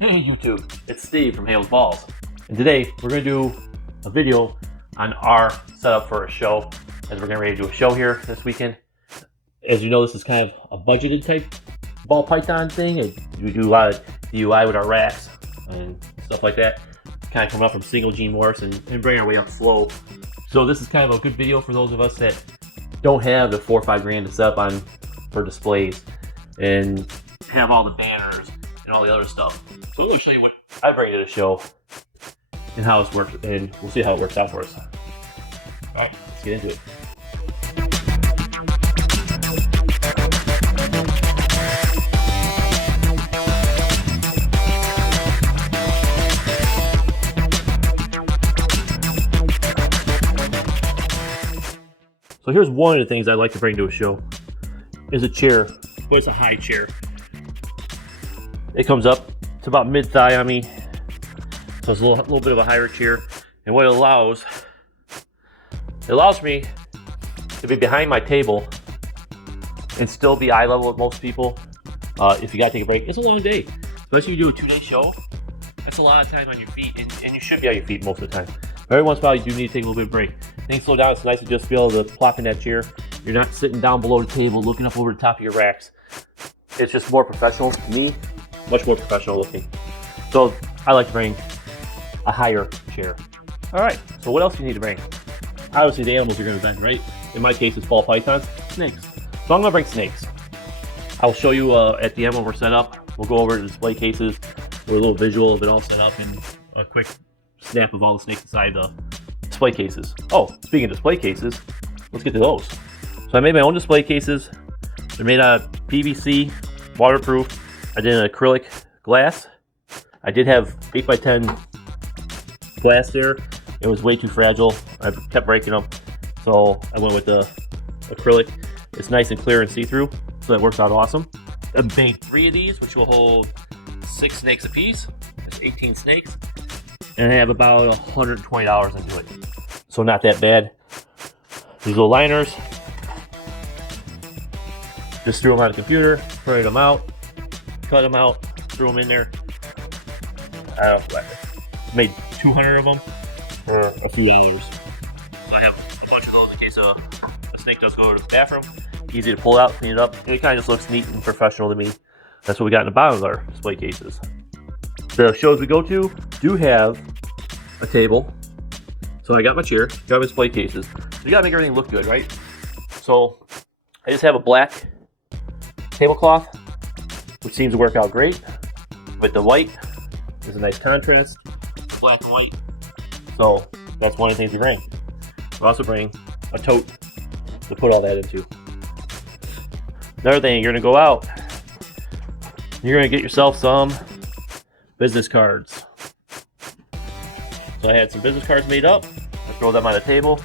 Hey YouTube, it's Steve from Hale's Balls, and today we're going to do a video on our setup for a show, as we're getting ready to do a show here this weekend. As you know, this is kind of a budgeted type ball python thing, and we do a lot of DIY with our racks and stuff like that, kind of coming up from single G Morse and bringing our way up slow. So this is kind of a good video for those of us that don't have the $4 or $5 grand to set up on for displays and have all the banners and all the other stuff. So we'll show you what I bring to the show and how this works, and we'll see how it works out for us. Alright, let's get into it. So here's one of the things I like to bring to a show, is a chair, but it's a high chair. It comes up to about mid-thigh on me, so it's a little bit of a higher chair. And what it allows me to be behind my table and still be eye level with most people. If you gotta take a break, it's a long day, especially if you do a 2-day show. That's a lot of time on your feet, and you should be on your feet most of the time. Every once in a while, you do need to take a little bit of break. Things slow down. It's nice to just be able to plop in that chair. You're not sitting down below the table, looking up over the top of your racks. It's just more professional to me. Much more professional looking. So I like to bring a higher chair. All right, so what else do you need to bring? Obviously the animals you're gonna bend, right? In my case, it's ball pythons, snakes. So I'm gonna bring snakes. I'll show you at the end when we're set up. We'll go over the display cases with a little visual of it all set up and a quick snap of all the snakes inside the display cases. Oh, speaking of display cases, let's get to those. So I made my own display cases. They're made out of PVC, waterproof. I did an acrylic glass. I did have 8x10 glass there. It was way too fragile. I kept breaking them. So I went with the acrylic. It's nice and clear and see-through, so that works out awesome. I made 3 of these, which will hold 6 snakes apiece. That's 18 snakes. And I have about $120 into it. So not that bad. These little liners. Just threw them on the computer, printed them out. Cut them out, threw them in there. I made 200 of them for a few dollars. I have a bunch of those in case a snake does go to the bathroom. Easy to pull out, clean it up, and it kind of just looks neat and professional to me. That's what we got in the bottom of our display cases. The shows we go to do have a table. So I got my chair, got my display cases. So you gotta make everything look good, right? So I just have a black tablecloth, which seems to work out great. With the white, there's a nice contrast, black and white. So that's one of the things we bring. We also bring a tote to put all that into. Another thing, you're gonna go out, you're gonna get yourself some business cards. So I had some business cards made up. I throw them on the table.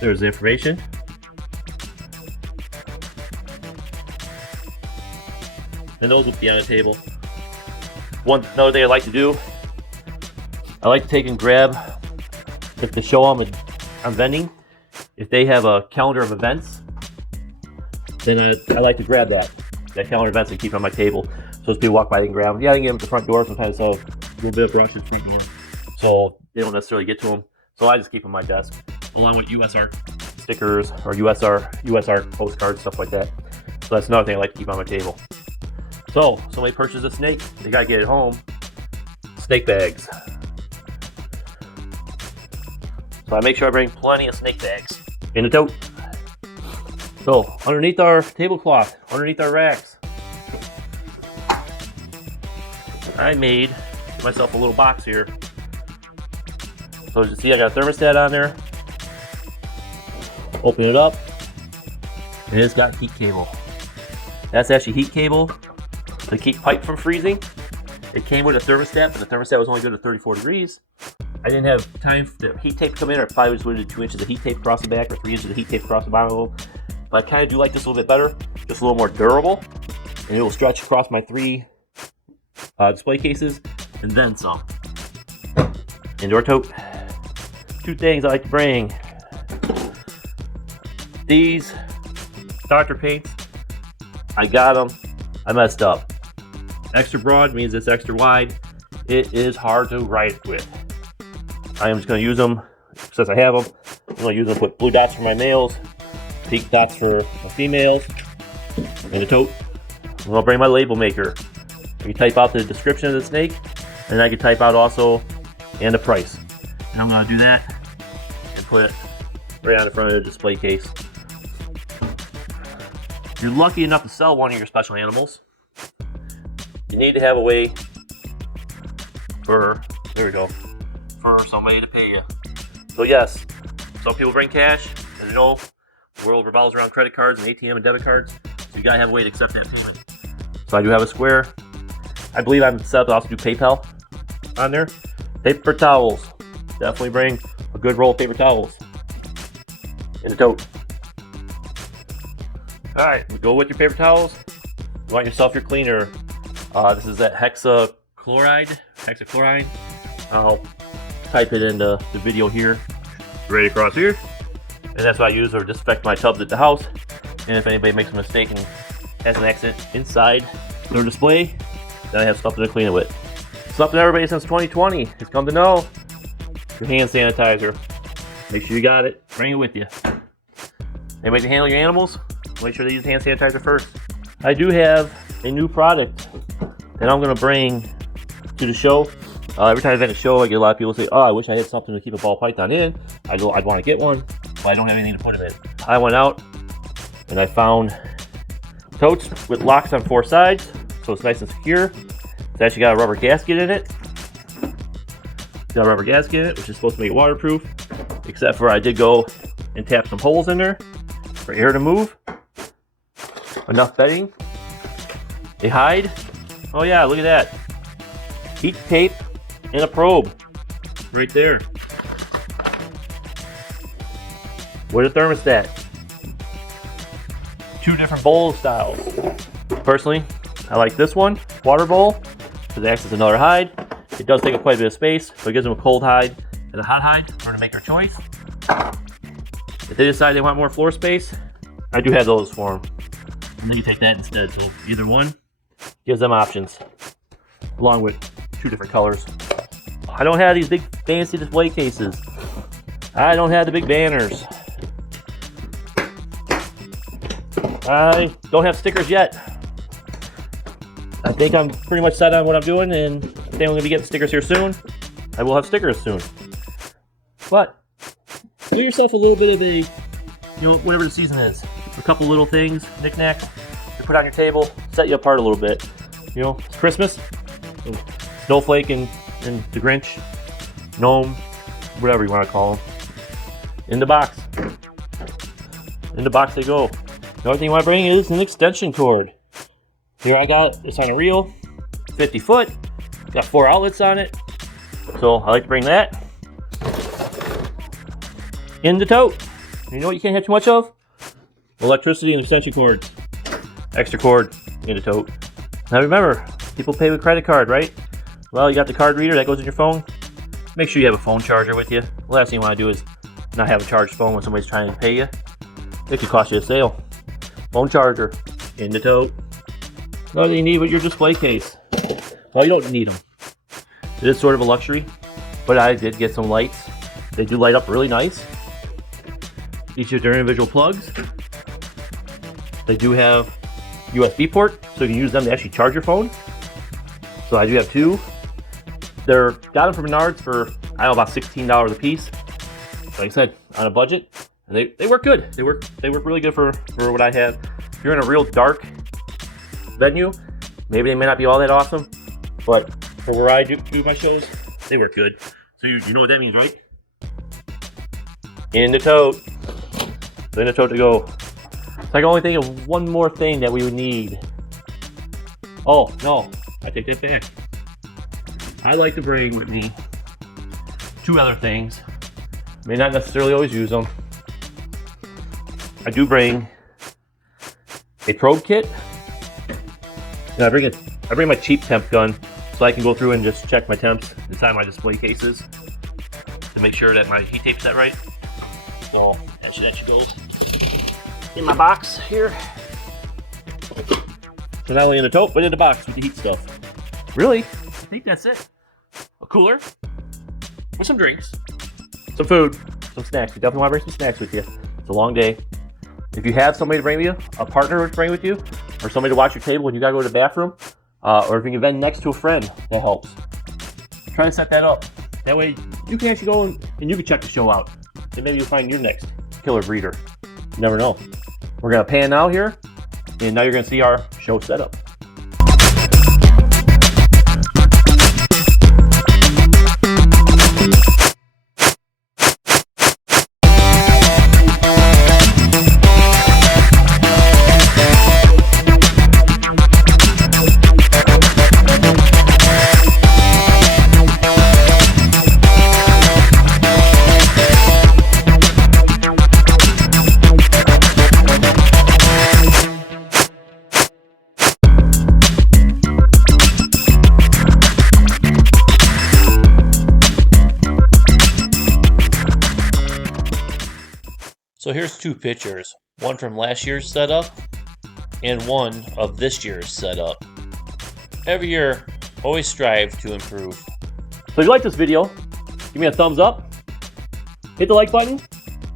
There's the information. And those will be on the table. Another thing I like to do, I like to take and grab, if to show them I'm vending, if they have a calendar of events, then I like to grab that calendar of events and keep it on my table. So as people walk by, they can grab them. Yeah, I can get them at the front door sometimes, so a little bit of brush is freaking in. So they don't necessarily get to them. So I just keep them on my desk, along with US Art stickers or US Art postcards, stuff like that. So that's another thing I like to keep on my table. So, somebody purchases a snake, they gotta get it home. Snake bags. So I make sure I bring plenty of snake bags in the tote. So, underneath our tablecloth, underneath our racks, I made myself a little box here. So as you see, I got a thermostat on there. Open it up, and it's got heat cable. That's actually heat cable to keep pipe from freezing. It came with a thermostat, but the thermostat was only good at 34 degrees. I didn't have time for the heat tape to come in, or I probably just would have 2 inches of heat tape across the back or 3 inches of heat tape across the bottom. But I kind of do like this a little bit better, just a little more durable, and it will stretch across my 3 display cases and then some. Indoor tote. 2 things I like to bring. These Dr. Paints, I got them. I messed up. Extra broad means it's extra wide. It is hard to write with. I am just going to use them, since I have them, I'm going to use them to put blue dots for my males, pink dots for my females, in the tote. I'm going to bring my label maker. I can type out the description of the snake, and I can type out also and the price. And I'm going to do that and put it right on the front of the display case. If you're lucky enough to sell one of your special animals, you need to have a way for, there we go, for somebody to pay you. So yes, some people bring cash. As you know, the world revolves around credit cards and ATM and debit cards. So you gotta have a way to accept that payment. So I do have a Square. I believe I'm set up to also do PayPal on there. Paper towels. Definitely bring a good roll of paper towels in the tote. Alright, go with your paper towels. You want yourself your cleaner. This is that hexachloride. I'll type it into the video here, right across here. And that's what I use to disinfect my tubs at the house. And if anybody makes a mistake and has an accident inside their display, then I have something to clean it with. Something everybody since 2020 has come to know. Your hand sanitizer. Make sure you got it. Bring it with you. Anybody to handle your animals, make sure they use hand sanitizer first. I do have a new product that I'm going to bring to the show. Every time I'm at a show, I get a lot of people say, oh, I wish I had something to keep a ball python in. I'd want to get one, but I don't have anything to put them in. I went out and I found totes with locks on 4 sides, so it's nice and secure. It's actually got a rubber gasket in it. It's got a rubber gasket in it, which is supposed to make it waterproof, except for I did go and tap some holes in there for air to move. Enough bedding. A hide. Oh yeah, look at that. Heat tape and a probe right there. With a thermostat. 2 different bowl styles. Personally, I like this one, water bowl, because it acts as another hide. It does take up quite a bit of space, so it gives them a cold hide and a hot hide for them to make their choice. If they decide they want more floor space, I do have those for them. And you take that instead, so either one gives them options, along with 2 different colors. I don't have these big fancy display cases. I don't have the big banners. I don't have stickers yet. I think I'm pretty much set on what I'm doing, and I think I'm going to be getting stickers here soon. I will have stickers soon. But do yourself a little bit of a, whatever the season is. A couple little things, knickknacks, to put on your table, set you apart a little bit. It's Christmas. Snowflake and the Grinch, Gnome, whatever you want to call them. In the box. In the box they go. The other thing you want to bring is an extension cord. Here I got it's on a reel, 50 foot, got 4 outlets on it. So I like to bring that in the tote. You know what you can't have too much of? Electricity and extension cords. Extra cord in the tote. Now remember, people pay with credit card, right? Well, you got the card reader that goes in your phone. Make sure you have a phone charger with you. The last thing you want to do is not have a charged phone when somebody's trying to pay you. It could cost you a sale. Phone charger in the tote. Another thing you need with your display case. Well, you don't need them. It is sort of a luxury, but I did get some lights. They do light up really nice. Each of their individual plugs. They do have USB port, so you can use them to actually charge your phone. So I do have 2. They're got them from Menards for, I don't know, about $16 a piece. Like I said, on a budget. And they work good. They work really good for what I have. If you're in a real dark venue, maybe they may not be all that awesome, but for where I do my shows, they work good. So you know what that means, right? In the tote. So in the tote to go. So I can only think of one more thing that we would need. Oh, no. I take that back. I like to bring with me 2 other things. May not necessarily always use them. I do bring a probe kit. And I bring my cheap temp gun so I can go through and just check my temps inside my display cases to make sure that my heat tape's set right. So that should go in my box here. So not only in the tote, but in the box with the heat stuff. really, I think that's it. A cooler with some drinks, some food, some snacks. You definitely want to bring some snacks with you. It's a long day. If you have somebody to bring with you, a partner to bring with you, or somebody to watch your table when you gotta go to the bathroom, or if you can vent next to a friend, that helps. Try to set that up. That way you can actually go and you can check the show out. And maybe you'll find your next killer breeder. You never know. We're gonna pan out here, and now you're gonna see our show setup. So here's two pictures, one from last year's setup and one of this year's setup. Every year, always strive to improve. So if you like this video, give me a thumbs up, hit the like button,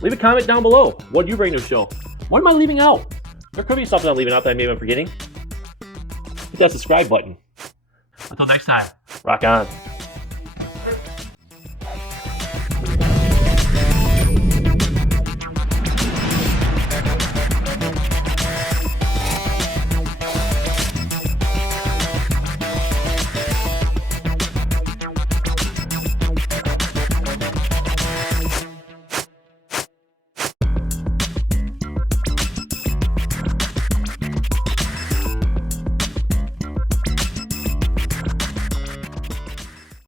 leave a comment down below. What do you bring to the show? What am I leaving out? There could be something I'm leaving out that I maybe I'm forgetting. Hit that subscribe button. Until next time, rock on.